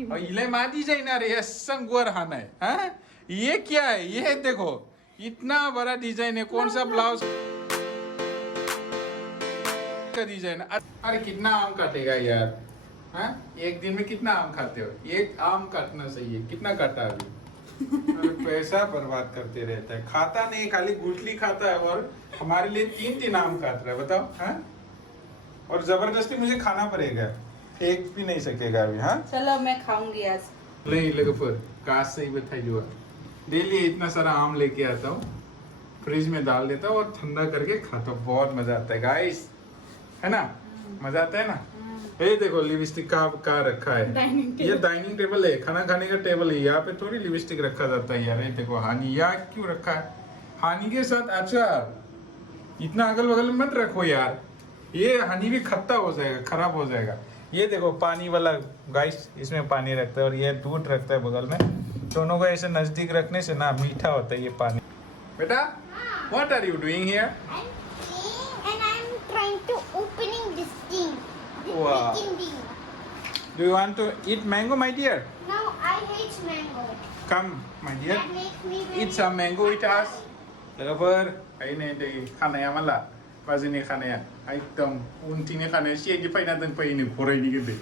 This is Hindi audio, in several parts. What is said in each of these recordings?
इले मादी जाइना रे संगवर हाना है हाँ? ये क्या है? ये देखो इतना बड़ा डिजाइन है। कौन सा ब्लाउज का डिजाइन? अरे कितना आम काटेगा यार हाँ? एक दिन में कितना आम खाते हो? एक आम काटना सही है। कितना काटा अभी? अरे पैसा बर्बाद करते रहता है। खाता नहीं, खाली गुठली खाता है और हमारे लिए 3-3 आम काट रहा है। बताओ हाँ? और जबरदस्ती मुझे खाना पड़ेगा, फेंक भी नहीं सकेगा अभी। हाँ चलो मैं खाऊंगी आज। नहीं लगे फिर काश से ही बताई जो डेली इतना सारा आम लेके आता हूँ, फ्रिज में डाल देता हूँ और ठंडा करके खाता हूँ। बहुत मजा आता है गाइस, है ना? मजा आता है ना? ये देखो लिपस्टिक का रखा है। ये डाइनिंग टेबल है, खाना खाने का टेबल है। यहाँ पे थोड़ी लिपस्टिक रखा जाता है यार। ये देखो हानी यहाँ क्यों रखा है? हानी के साथ अचार इतना अगल बगल मत रखो यार, ये हनी भी खट्टा हो जाएगा, खराब हो जाएगा। ये देखो पानी वाला गाइस, इसमें पानी रखता है और ये दूध रखता है बगल में। दोनों को ऐसे नजदीक रखने से ना मीठा होता है ये पानी। बेटा what are you doing here? And I'm trying to opening this thing. Wow. Do you want to eat mango, my dear? No, I hate mango. Come, my dear. That makes me very Eat some mango with us. Lover, ay ne day kanaya mala. Pazini kanaya. Ay tom unti ne kanaya siya di pa natin pa ini pura ini gede.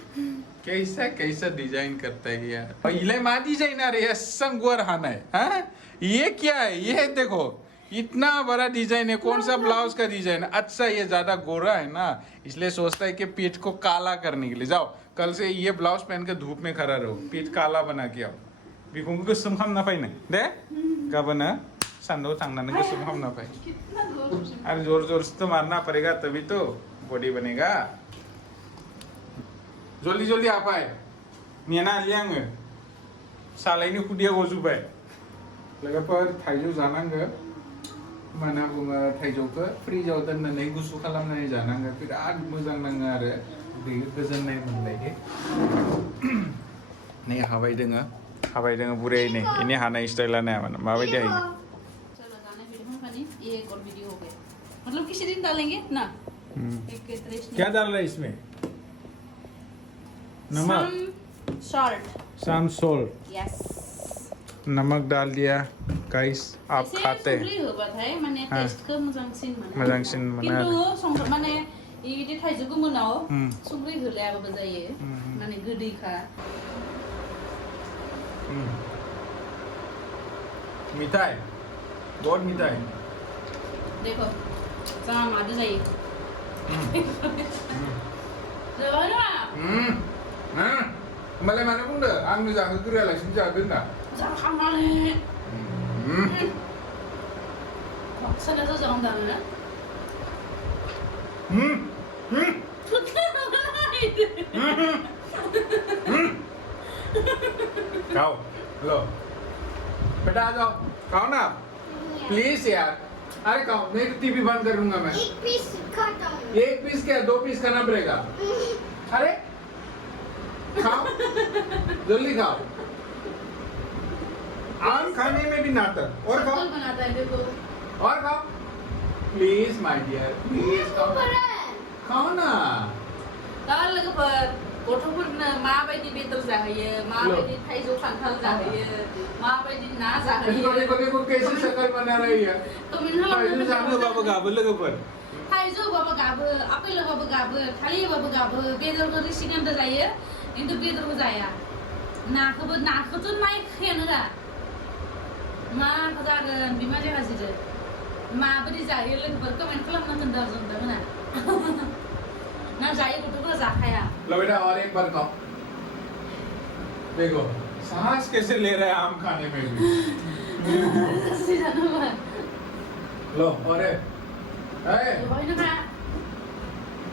कैसा डिजाइन करता है यार। और इले मादी जाइना रे संगवर हाना है हाँ? ये क्या है? ये देखो इतना बड़ा डिजाइन है। कौन सा ब्लाउज का डिजाइन? अच्छा ये ज्यादा गोरा है ना, इसलिए सोचता है कि पीठ को काला करने के लिए। जाओ कल से ये ब्लाउज पहन के धूप में खड़ा रहो, पीठ काला बना के आओ। बिखुंगो गोसोम खामना फैनो दे गाबोन सानदौ थांनानै गोसोम खामना फै। अरे जोर जोर से तो मारना पड़ेगा तभी तो बॉडी बनेगा। जल्दी जल्दी आ पाए मेना आङो सालायनि खुदिया गजुबाय। लोगोफोर थाइजौ जानांगो। माना बुङो थाइजौखौ फ्रिजाव दोननानै गुसु खालामनानै जानांगो, बिराद मोजां नाङो आरो उदैखौ गोजोननाय मोनलायो। नै हाबाय दोङो बुरै नै इनि हानाय स्टाइला नाया माने माबायदि हायो। चलो गाने वीडियो में बनी, ये एक और वीडियो हो गया। मतलब किसी दिन डालेंगे ना। क्या डाल रहा है इसमें? नमक, सम सॉल्ट। यस, नमक डाल दिया गाइस। आप खाते हैं? होबाथाय माने टेस्टखौ मोजांसिन मोनो। आरो। किन्तु संख्रि माने इदि थाइजौ गोमोनाव संख्रि होलायाबाबो जायो, माने गोदैखा। मीठा है, बहुत मीठा है। देखो sama madu जायो। Jawabannya? Malah mana pun dah, angin jangan kira lah, sini jangan dah. Jangan malah. Sana tu jangan dah mana? Kau, lo, बेटा आ जाओ, खाओ ना, प्लीज यार। अरे खाओ, नहीं तो टीवी बंद कर दूंगा मैं। एक पीस खाता हूँ। एक पीस क्या, 2 पीस खाना पड़ेगा। अरे खाओ, जल्दी खाओ। आम खाने में भी नाटक। और खाओ, शक्ल बनाता है देखो। और खाओ, प्लीज माय डियर, प्लीज खाओ, खाओ ना। दा लोगोफोर गथ'फोरनो माबायदि बेदर जाहोयो, माबायदि थाइजौ खान्थाल जाहोयो, माबायदि ना जाहोयो। देखो कैसे शक्ल बना रही है। कमेन्ट थाइजौ खालामनो जानो बाबा गाबो लोगोफोर। थाइजौ बाबो गाबो, आपेल बाबो गाबो, थालिर बाबो गाबो, बेदरखौ रिसिदेन्ट जायो, खिन्थु बेदरखौ जाया। नाखौथ' नायखायानो दा। मा जागोन बिमाजै हाजिरो माबायदि जायो लोगोफोर कमेन्ट खालामना खोन्था जोंना ना जायो गथ'फोरा जाखाया। लो बेटा और एक बार खाओ। देखो सांस कैसे ले रहा है आम खाने में भी। लो और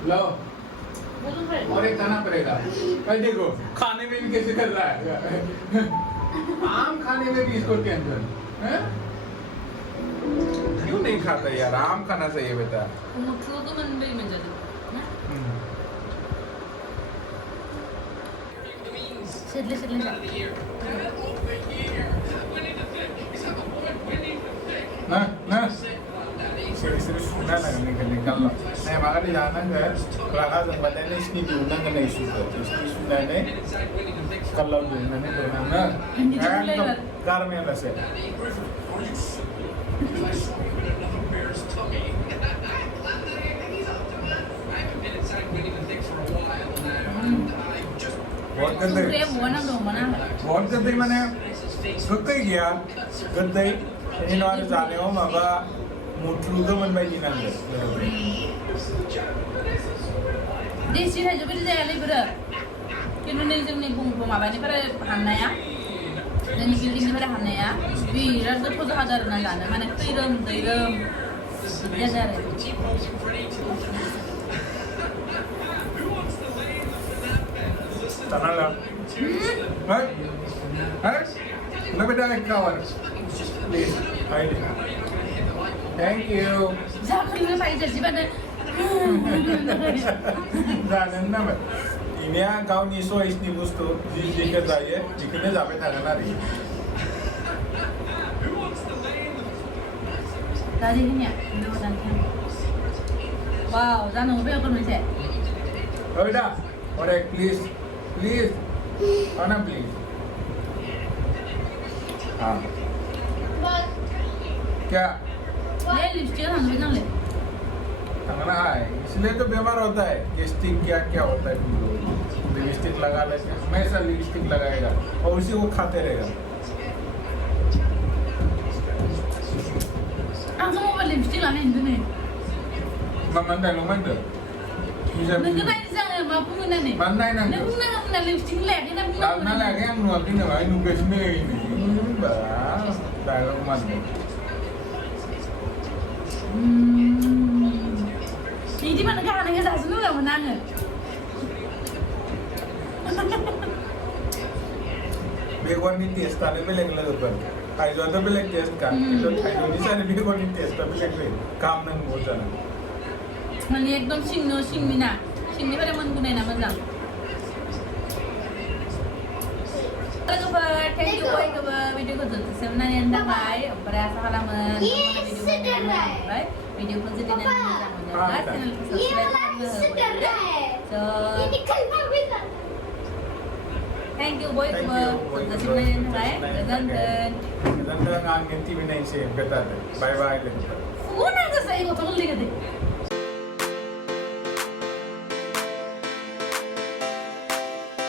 लो और एक खाना पड़ेगा। भाई देखो खाने में भी कैसे कर रहा है। आम खाने में भी इसको टेंशन है। क्यों नहीं खाता यार? आम खाना चाहिए बेटा। मुठ्ठू तो मन भी मिल जाता है सिडले ना ना serius-serius udah lah, nikel-nikel loh. Nah, makanya jangan kan kelakar tempatnya ini sini diundang ke isu sini sunanya kalau diundangnya diundangnya kan karena lah sih. बहुत गंदे बहुत गंदे मैंने गंदे गया गंदे ini orang जाने हो मगा मुट्लू तो मन बाई जिनांगे देसी है जो भी जाया ले बरा किन्तु नहीं जोंनि बुंगो माबानिफ्राय हाननाया जोंनि बिल्डिंनिफ्राय हाननाया बिराद गोथाव जादों आरोना जानो माने खैरोम दैरोम जादों आरो tanah lah hai lebih dari kawan please hai thank you जाखोनो फाइ जजिबानो जानो नामा ini ya गावनि choice-नि बुस्थु जिखौ जायो बेखौनो जाबाय थागोन आरो tadi ini ya ini makannya wow jangan lupa ya konvensi oh udah orek please please Ana please हाँ क्या ये लिपस्टिक हम भी ले अंगना है इसलिए तो बीमार होता है लिपस्टिक क्या क्या होता है लिपस्टिक लगा लेते हैं हमेशा लिपस्टिक लगाएगा और उसी को खाते रहेगा langsung mau beli lipstick lah nih ini Mandai lo mandai bisa nggak tadi jangan mampu mana nih mandai nang nggak lipstick lagi nih karena lagi yang nuang ini lah ini besne ini bah dalam mandai ini mana kan nggak sah sunu nggak menang बेगोन नि टेस्ट आले बेलेग बेलेग बन थाइजौ तो बेलेग टेस्ट का तो थाइजौ नि सारे बेगोन नि टेस्ट बेलेग बेलेग काम नंग हो जाना माने एकदम सिंनि pada मोनगुनाय ना मोजां लोगोफोर थेंक इउ बयखौबो भिडिअखौ जोबजासिम नायनायनि थाखाय ओमफ्राय आसा खालामो ओमफ्राय भिडिअखौ जुदि नायनो मोजां मोनोब्ला चेनेलखौ साबस्क्राइब खालामनो होबाय Thank you boy semua untuk semuanya hai. Jangan आंगे टीवी नहीं से बेटा bye bye Una que saya ikut tolong lihat deh.